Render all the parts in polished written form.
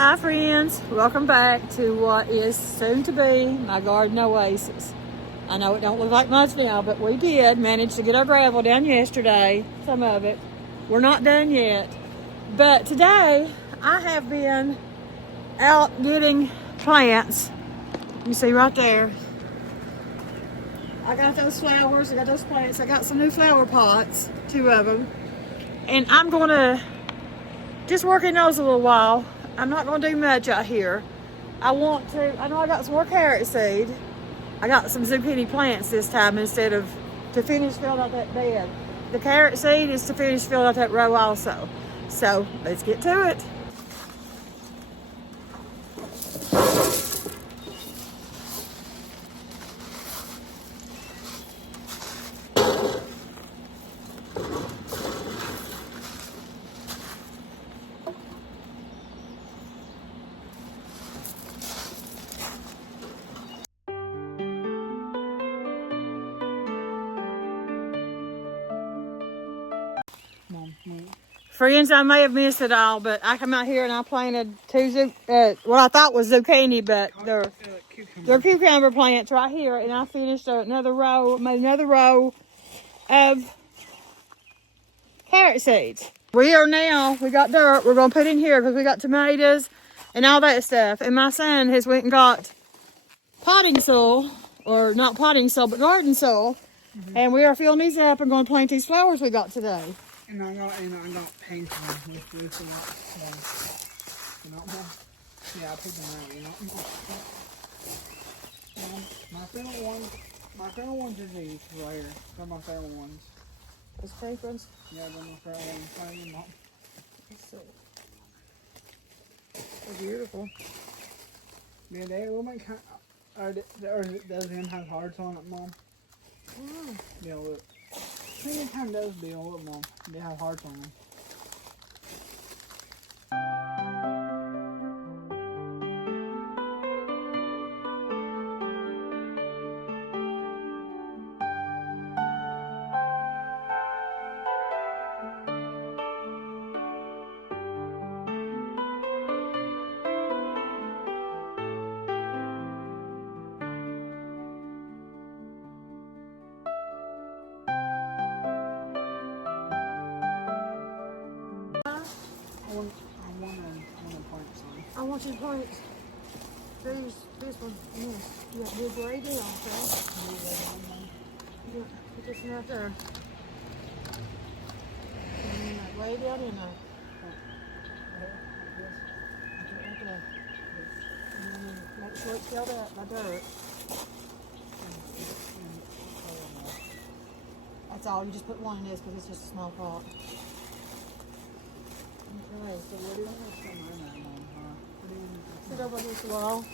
Hi friends, welcome back to what is soon to be my garden oasis. I know it don't look like much now, but we did manage to get our gravel down yesterday, some of it. We're not done yet. But today I have been out getting plants. You see right there. I got those flowers, I got those plants, I got some new flower pots, 2 of them. And I'm gonna just work in those a little while. I'm not gonna do much out here. I know I got some more carrot seed. I got some zucchini plants this time instead of to finish filling out that bed. The carrot seed is to finish filling out that row also. So let's get to it. Friends, I may have missed it all, but I come out here and I planted what I thought was zucchini, but they're cucumber plants right here, and I finished made another row of carrot seeds. We got dirt we're gonna put in here because we got tomatoes and all that stuff. And my son has went and got potting soil, or not potting soil, but garden soil. And we are filling these up and going to plant these flowers we got today. And I got paint with this and I put them out, my favorite ones are these right here. They're my favorite ones. Those pink ones? Yeah, they're my favorite ones. Let's see. They're beautiful. Yeah, they will make does him have hearts on it, Mom? Mm. Yeah, look. I think it kind of does, Bill. Look, Mom. They have hearts on them. I want you to plant this one. Yeah, we'll gray down, okay? Yeah, put this one right there. And lay down in there. Right there. And then make sure it's filled up by dirt. That's all. You just put one in this because it's just a small pot. Okay. So what do you want to put in that, Mom? Sit over this wall.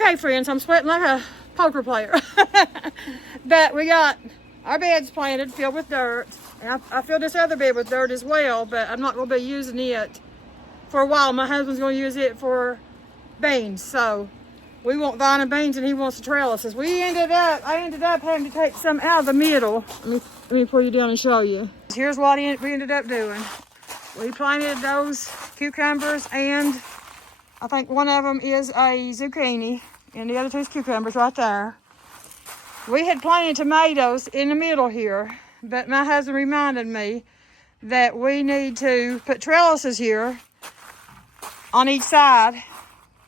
Okay, friends, I'm sweating like a poker player. But we got our beds planted, filled with dirt. And I filled this other bed with dirt as well, but I'm not going to be using it for a while. My husband's going to use it for beans. So we want vine and beans, and he wants the trellises. I ended up having to take some out of the middle. Let me pull you down and show you. Here's what we ended up doing. We planted those cucumbers, and I think one of them is a zucchini, and the other two is cucumbers right there. We had planted tomatoes in the middle here, but my husband reminded me that we need to put trellises here on each side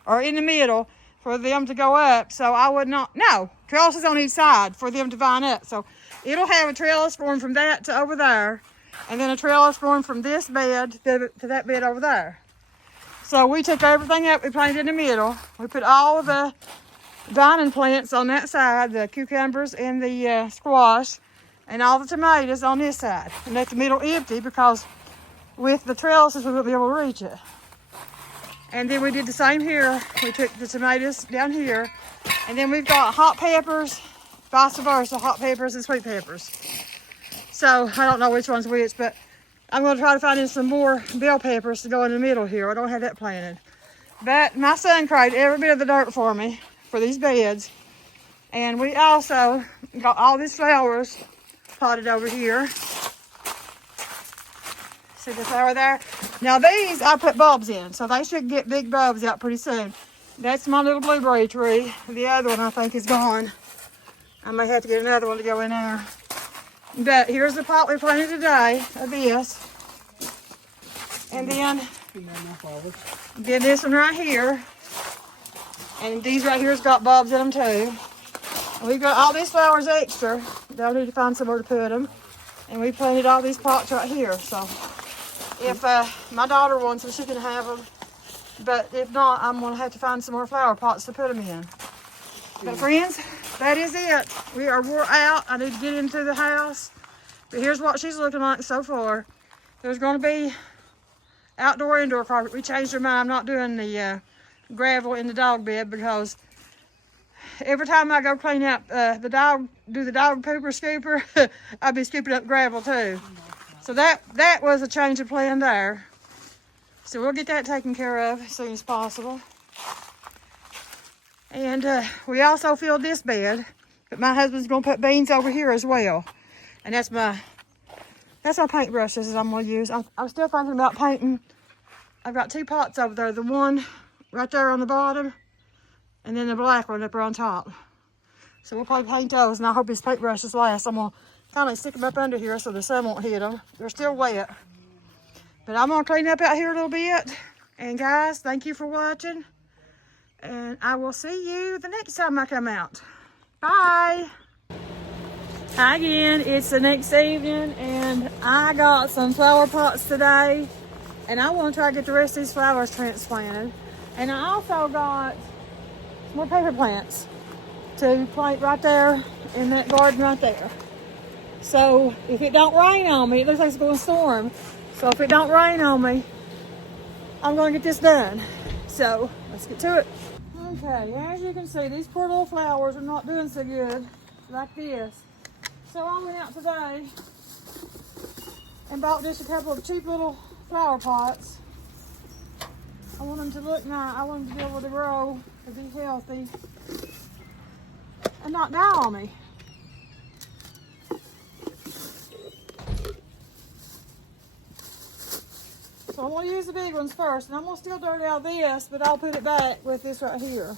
or in the middle for them to go up. So I would not, no, trellises on each side for them to vine up. So it'll have a trellis going from that to over there, and then a trellis going from this bed to that bed over there. So we took everything up, we planted in the middle. We put all of the vining plants on that side, the cucumbers and the squash, and all the tomatoes on this side. And left the middle empty because with the trellises we wouldn't be able to reach it. And then we did the same here. We took the tomatoes down here, and then we've got hot peppers, vice versa, hot peppers and sweet peppers. So I don't know which one's which, but I'm going to try to find some more bell peppers to go in the middle here. I don't have that planted. But my son cried every bit of the dirt for me for these beds. And we also got all these flowers potted over here. See the flower there? Now these I put bulbs in, so they should get big bulbs out pretty soon. That's my little blueberry tree. The other one I think is gone. I may have to get another one to go in there. But here's the pot we planted today of this. And then this one right here. And these right here's got bulbs in them too. And we've got all these flowers extra. They'll need to find somewhere to put them. And we planted all these pots right here. So if my daughter wants them, she can have them. But if not, I'm going to have to find some more flower pots to put them in. But friends, that is it. We are wore out. I need to get into the house. But here's what she's looking like so far. There's going to be outdoor, indoor carpet. We changed our mind. I'm not doing the gravel in the dog bed because every time I go clean out the dog pooper scooper, I'll be scooping up gravel too. So that was a change of plan there. So we'll get that taken care of as soon as possible. And we also filled this bed, but my husband's gonna put beans over here as well. And that's my paintbrushes that I'm gonna use. I'm still thinking about painting. I've got two pots over there, the one right there on the bottom, and then the black one up on top. So we'll probably paint those, and I hope these paintbrushes last. I'm gonna kind of stick them up under here so the sun won't hit them. They're still wet. But I'm gonna clean up out here a little bit. And guys, thank you for watching. And I will see you the next time I come out. Bye. Hi again, it's the next evening, and I got some flower pots today. And I want to try to get the rest of these flowers transplanted. And I also got some more paper plants to plant right there in that garden right there. So if it don't rain on me, it looks like it's going to storm. So if it don't rain on me, I'm going to get this done. So let's get to it. Okay, as you can see, these poor little flowers are not doing so good like this. So I went out today and bought just a couple of cheap little flower pots. I want them to look nice. I want them to be able to grow and be healthy and not die on me. So I'm going to use the big ones first, and I'm going to still dirt out this, but I'll put it back with this right here.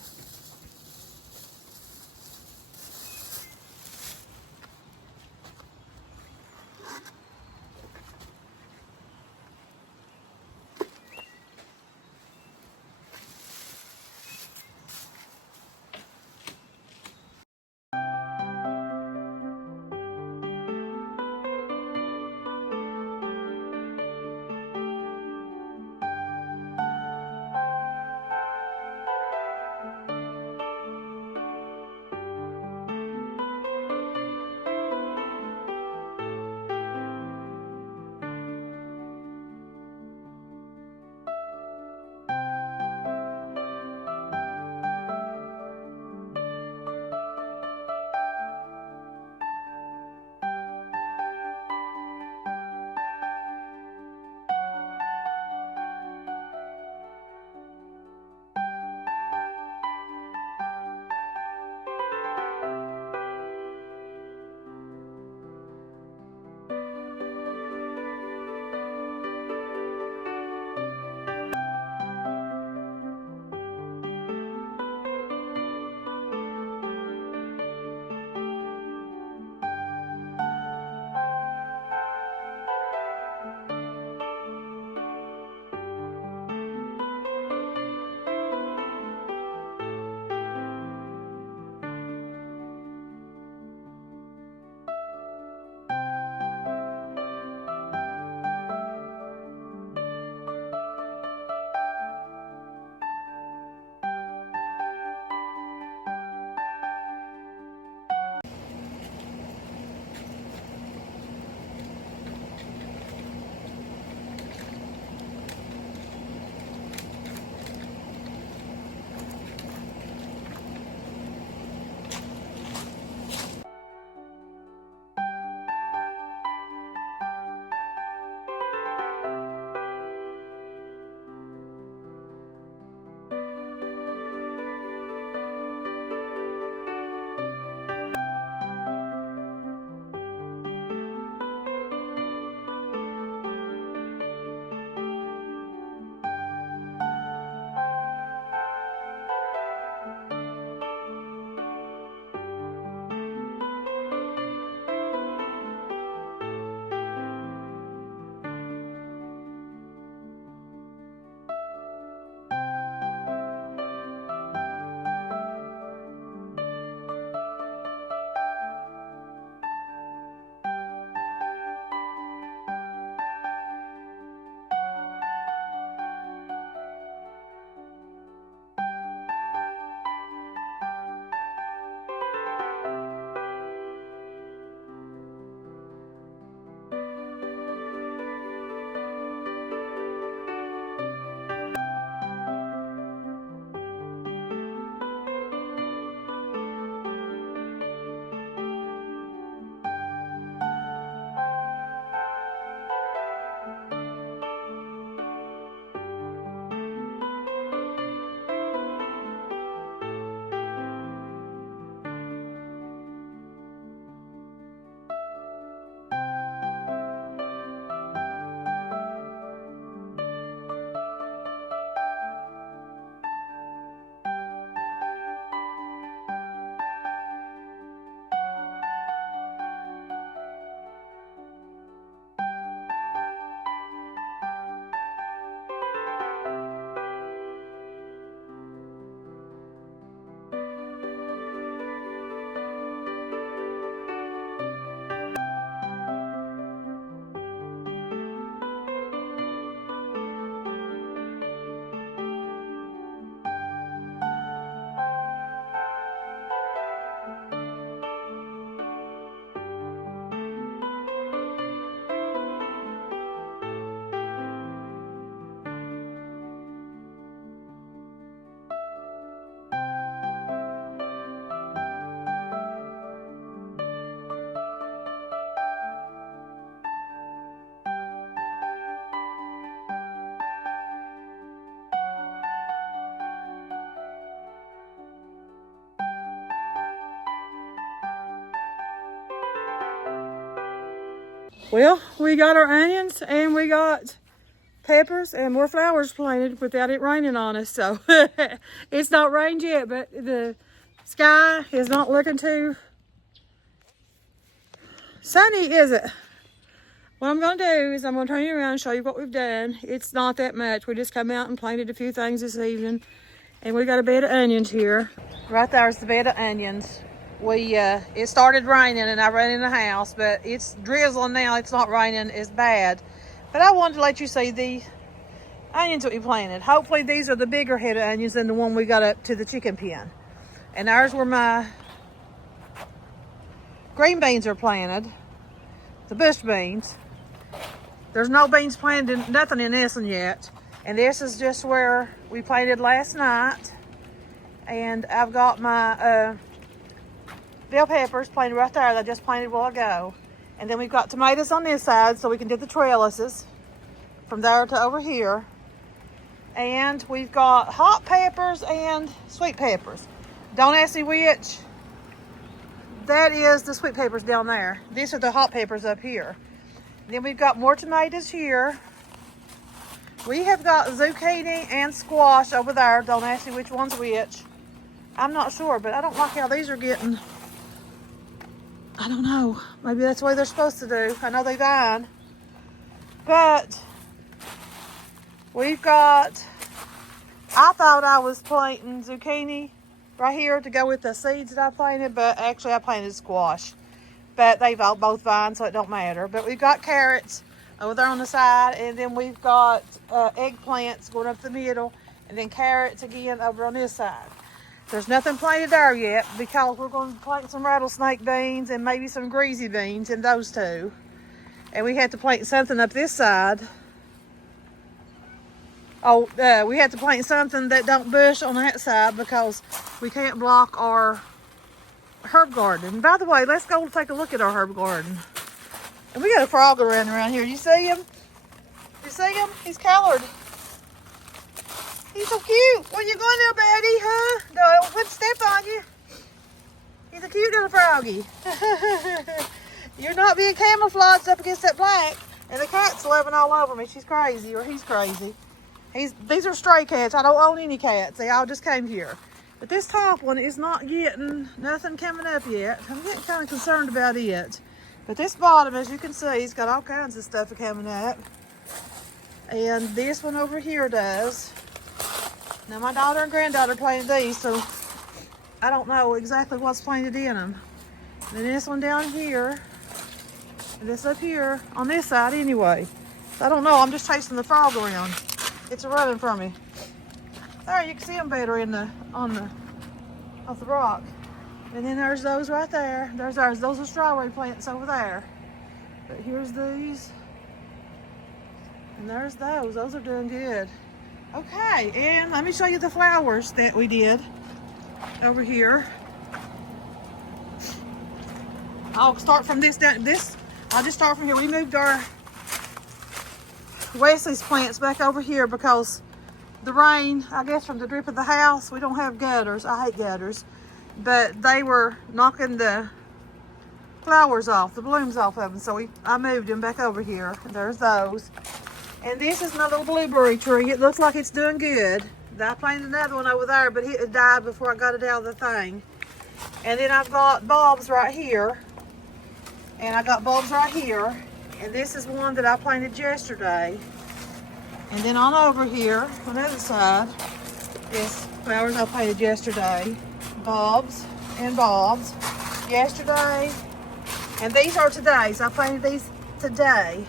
Well, we got our onions and we got peppers and more flowers planted without it raining on us. So it's not rained yet, but the sky is not looking too sunny, is it? What I'm going to do is I'm going to turn you around and show you what we've done. It's not that much. We just come out and planted a few things this evening. And we got a bed of onions here. Right there's the bed of onions. It started raining and I ran in the house, but it's drizzling now. It's not raining as bad. But I wanted to let you see the onions that we planted. Hopefully these are the bigger head of onions than the one we got up to the chicken pen. And ours were my green beans are planted. The bush beans. There's no beans planted, nothing in this one yet. And this is just where we planted last night. And I've got my bell peppers planted right there that I just planted a while ago. And then we've got tomatoes on this side so we can do the trellises from there to over here. And we've got hot peppers and sweet peppers. Don't ask me which. That is the sweet peppers down there. These are the hot peppers up here. Then we've got more tomatoes here. We have got zucchini and squash over there. Don't ask me which one's which. I'm not sure, but I don't like how these are getting. I don't know. Maybe that's the way they're supposed to do. I know they vine. But we've got, I thought I was planting zucchini right here to go with the seeds that I planted, but actually I planted squash. But they've all both vine, so it don't matter. But we've got carrots over there on the side, and then we've got eggplants going up the middle, and then carrots again over on this side. There's nothing planted there yet because we're going to plant some rattlesnake beans and maybe some greasy beans in those two. And we had to plant something up this side. Oh, we had to plant something that don't bush on that side because we can't block our herb garden. And by the way, let's go take a look at our herb garden. And we got a frog around here. You see him? You see him? He's colored. He's so cute. Where you going, little Betty, huh? Don't put step on you. He's a cute little froggy. You're not being camouflaged up against that black. And the cat's loving all over me. She's crazy, or he's crazy. These are stray cats. I don't own any cats. They all just came here. But this top one is not getting nothing coming up yet. I'm getting kind of concerned about it. But this bottom, as you can see, it's got all kinds of stuff coming up. And this one over here does. Now my daughter and granddaughter planted these, so I don't know exactly what's planted in them. And then this one down here, and this up here on this side anyway. So I don't know, I'm just chasing the frog around. It's running from me. There, you can see them better off the rock. And then there's those right there. There's ours. Those are strawberry plants over there. But here's these. And there's those. Those are doing good. Okay, and let me show you the flowers that we did over here. I'll start from this down. I'll just start from here. We moved our Wesley's plants back over here because the rain, I guess from the drip of the house, we don't have gutters. I hate gutters. But they were knocking the flowers off, the blooms off of them. So I moved them back over here. There's those. And this is my little blueberry tree. It looks like it's doing good. I planted another one over there, but it died before I got it out of the thing. And then I've got bulbs right here. And I got bulbs right here. And this is one that I planted yesterday. And then on over here, on the other side, is flowers I planted yesterday. Bulbs and bulbs yesterday, and these are today's. I planted these today,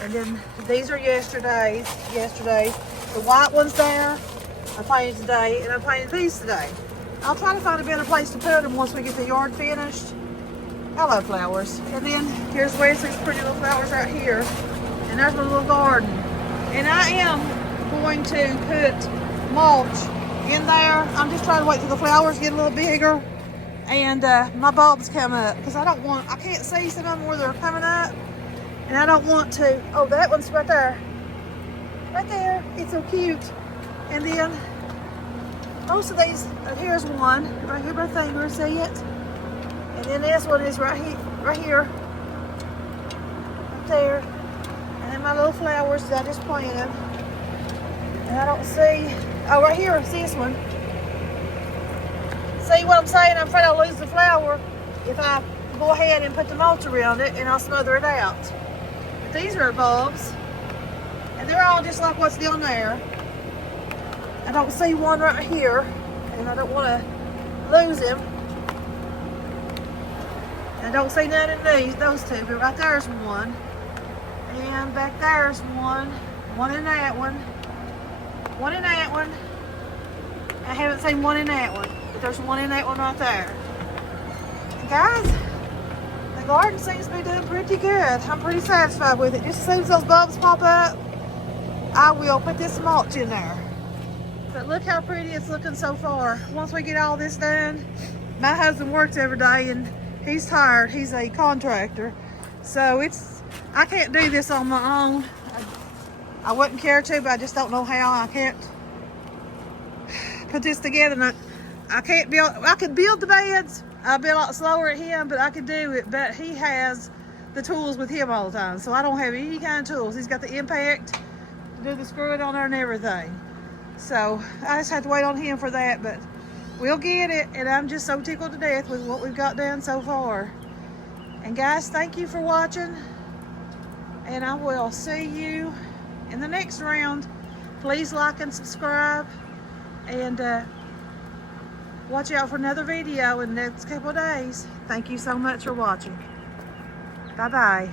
and then these are yesterday's. The white ones there I planted today, and I planted these today. I'll try to find a better place to put them once we get the yard finished. I love flowers. And then here's Wesley's pretty little flowers right here, and there's my little garden. And I am going to put mulch in there. I'm just trying to wait till the flowers get a little bigger and my bulbs come up, because I can't see some of them where they're coming up, and I don't want to. Oh, that one's right there. Right there. It's so cute. And then most of these, here's one right here by finger, see it? And then this one is right here. there. And then my little flowers that I just planted. And I don't see, oh, right here, it's this one. See what I'm saying? I'm afraid I'll lose the flower if I go ahead and put the mulch around it and I'll smother it out. But these are bulbs. And they're all just like what's down there. I don't see one right here. And I don't want to lose him. I don't see none in those two, but right there's one. And back there's one. One in that one. One in that one. I haven't seen one in that one, but there's one in that one right there. And guys, the garden seems to be doing pretty good. I'm pretty satisfied with it. Just as soon as those bulbs pop up, I will put this mulch in there. But look how pretty it's looking so far. Once we get all this done, my husband works every day and he's tired. He's a contractor. So I can't do this on my own. I wouldn't care to, but I just don't know how. I can't put this together. And I can't build, I could build the beds. I'll be a lot slower at him, but I could do it. But he has the tools with him all the time. So I don't have any kind of tools. He's got the impact to do the screwing on there and everything. So I just have to wait on him for that, but we'll get it. And I'm just so tickled to death with what we've got done so far. And guys, thank you for watching. And I will see you in the next round. Please like and subscribe. And watch out for another video in the next couple of days. Thank you so much for watching. Bye-bye.